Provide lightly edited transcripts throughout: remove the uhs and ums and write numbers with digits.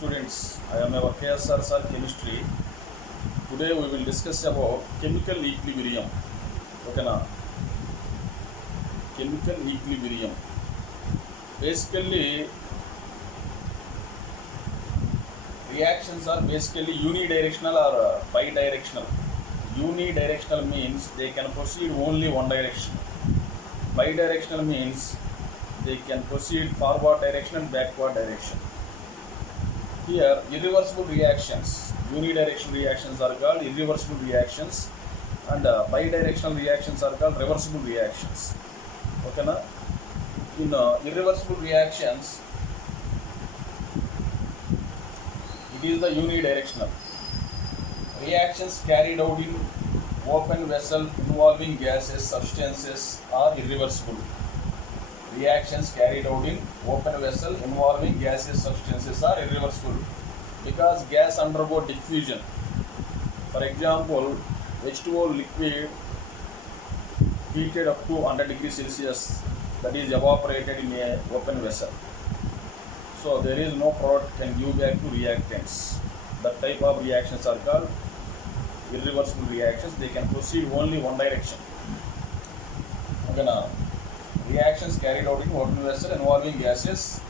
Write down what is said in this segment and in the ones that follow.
students. I am our KSR sir chemistry. Today we will discuss about chemical equilibrium. Okay na? Chemical equilibrium. Basically, reactions are basically unidirectional or bidirectional. Unidirectional means they can proceed only one direction. Bidirectional means they can proceed forward direction and backward direction. Here, irreversible reactions, unidirectional reactions are called irreversible reactions, and bidirectional reactions are called reversible reactions. Okay, na? In irreversible reactions, it is the unidirectional. Reactions carried out in open vessel involving gases, substances are irreversible. Reactions carried out in open vessel involving gases, substances are irreversible because gas undergo diffusion. For example, H2O liquid heated up to 100 degrees Celsius, that is evaporated in a open vessel. So there is no product can give back to reactants. That type of reactions are called irreversible reactions. They can proceed only one direction. Okay, now reactions carried out in open vessel involving gases,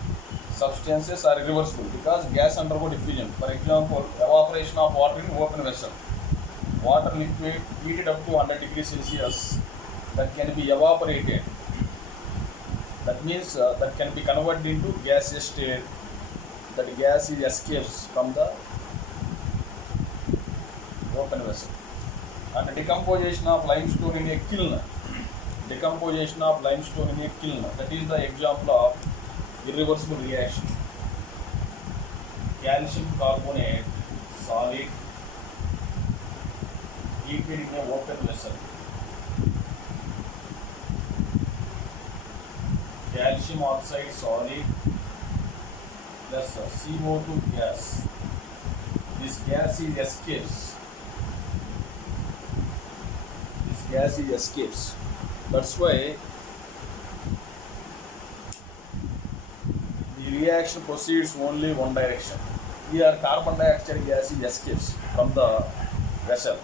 substances are irreversible because gas undergo diffusion. For example, evaporation of water in open vessel. Water liquid heated up to 100 degrees Celsius, that can be evaporated. That means that can be converted into gaseous state. That gas is escapes from the open vessel. And decomposition of limestone in a kiln. Decomposition of limestone in a kiln. That is the example of irreversible reaction. Calcium carbonate solid heated in a open vessel. Calcium oxide solid plus CO2 gas. This gas is escapes. This gas is escapes. That's why the reaction proceeds only one direction. Here carbon dioxide gas is escapes from the vessel.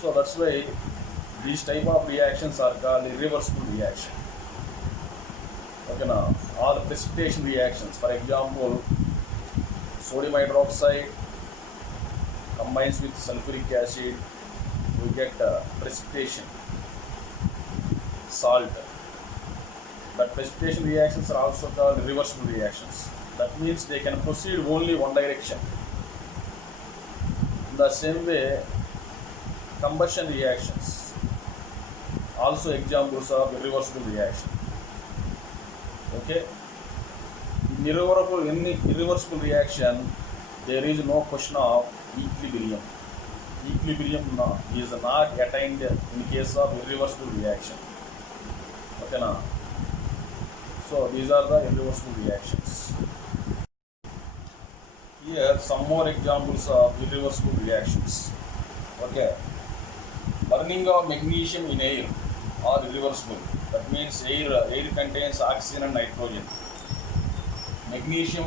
So that's why these type of reactions are called irreversible reaction. Okay, now all precipitation reactions. For example, sodium hydroxide combines with sulfuric acid, you get precipitation. Salt. But precipitation reactions are also called reversible reactions. That means they can proceed only one direction. In the same way, combustion reactions also examples of irreversible reaction. Okay. In irreversible reaction, there is no question of equilibrium. Equilibrium is not attained in case of irreversible reaction. Okay, now. So these are the irreversible reactions. Here some more examples of irreversible reactions. Okay. Burning of magnesium in air are irreversible. That means air contains oxygen and nitrogen. Magnesium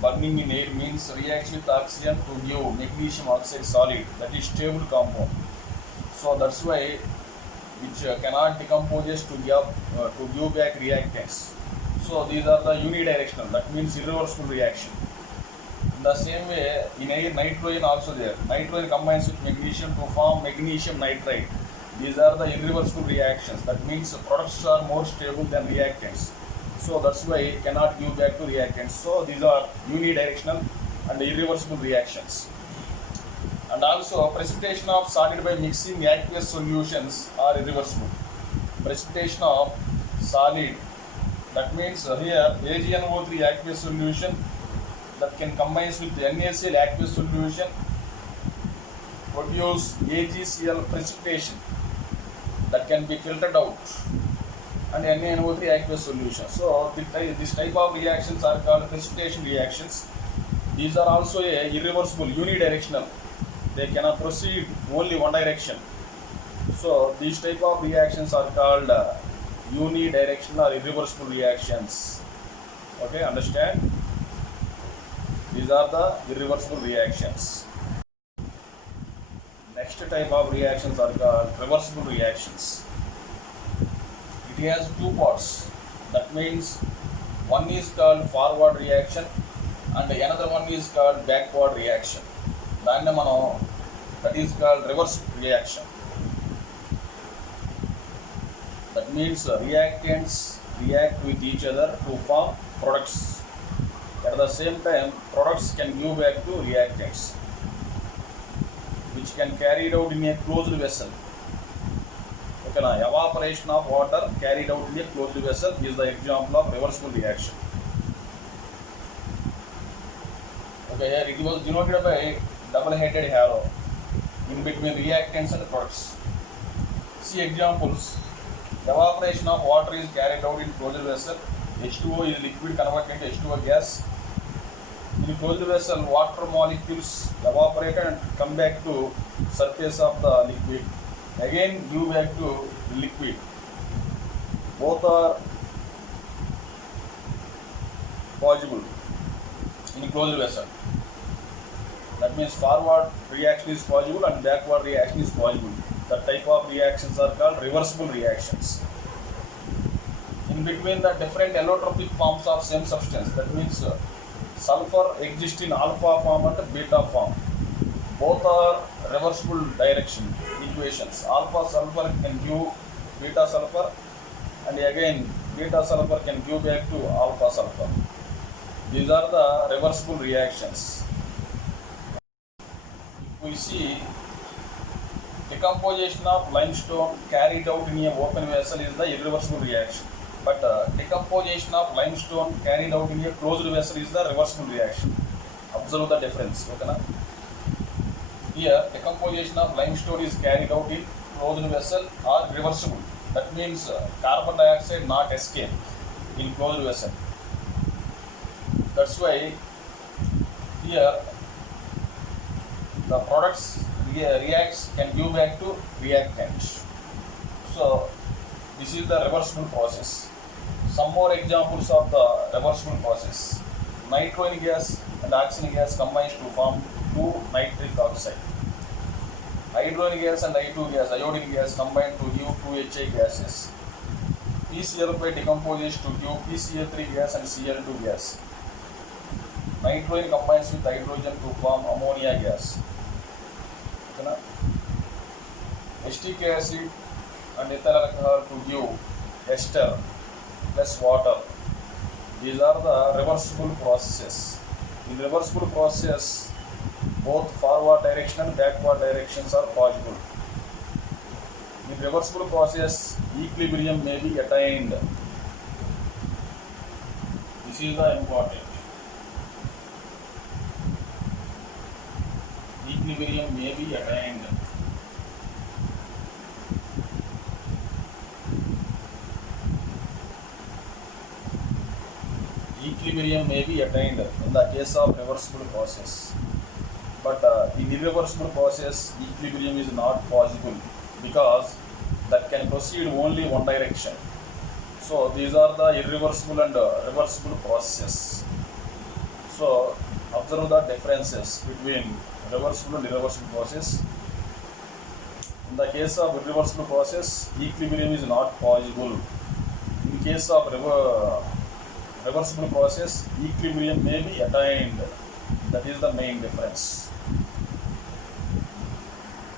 burning in air means reacts with oxygen to give magnesium oxide solid, that is stable compound. So that's why which cannot decompose to give back reactants. So these are the unidirectional, that means irreversible reaction. In the same way, in air nitrogen also there. Nitrogen combines with magnesium to form magnesium nitride. These are the irreversible reactions. That means products are more stable than reactants. So that's why it cannot give back to reactants. So these are unidirectional and irreversible reactions. And also precipitation of solid by mixing aqueous solutions are irreversible. Precipitation of solid, that means here AgNO3 aqueous solution that can combine with NaCl aqueous solution produce AgCl precipitation that can be filtered out, and NaNO3 aqueous solution. So this type of reactions are called precipitation reactions. These are also irreversible, unidirectional. They cannot proceed only one direction. So these type of reactions are called unidirectional or irreversible reactions. Okay, understand? These are the irreversible reactions. Next type of reactions are called reversible reactions. It has two parts. That means one is called forward reaction and another one is called backward reaction. That is called reverse reaction. That means reactants react with each other to form products. At the same time, products can give back to reactants, which can carried out in a closed vessel. Okay, now evaporation of water carried out in a closed vessel is the example of reversible reaction. Okay, here it was denoted by double-headed arrow in between reactants and products. See examples. Evaporation of water is carried out in closed vessel. H2O is liquid converted into H2O gas. In closed vessel, water molecules evaporate and come back to surface of the liquid. Again, give back to liquid. Both are possible in closed vessel. That means forward reaction is possible and backward reaction is possible. The type of reactions are called reversible reactions. In between the different allotropic forms of same substance, that means sulfur exists in alpha form and beta form. Both are reversible direction equations. Alpha sulfur can give beta sulfur and again beta sulfur can give back to alpha sulfur. These are the reversible reactions. If we see decomposition of limestone carried out in a open vessel is the irreversible reaction. But decomposition of limestone carried out in a closed vessel is the reversible reaction. Observe the difference. Okay, here, decomposition of limestone is carried out in closed vessel or reversible. That means carbon dioxide not escape in closed vessel. That's why here the products reacts can give back to reactants. So this is the reversible process. Some more examples of the reversible process. Nitrogen gas and oxygen gas combines to form 2 nitric oxide. Hydrogen gas and I2 gas, iodine gas combine to give 2HA gases. PCl5 decomposes to give PCl3 gas and Cl2 gas. Nitrogen combines with hydrogen to form ammonia gas. Okay, acetic acid and ethyl alcohol to give ester plus water. These are the reversible processes. In reversible process, both forward direction and backward directions are possible. In reversible process, equilibrium may be attained. This is the important. Equilibrium may be attained. Equilibrium may be attained in the case of reversible process. But in irreversible process, equilibrium is not possible because that can proceed only one direction. So these are the irreversible and reversible processes. So observe the differences between reversible and irreversible process. In the case of irreversible process, equilibrium is not possible. In case of reversible process, equilibrium may be attained. That is the main difference.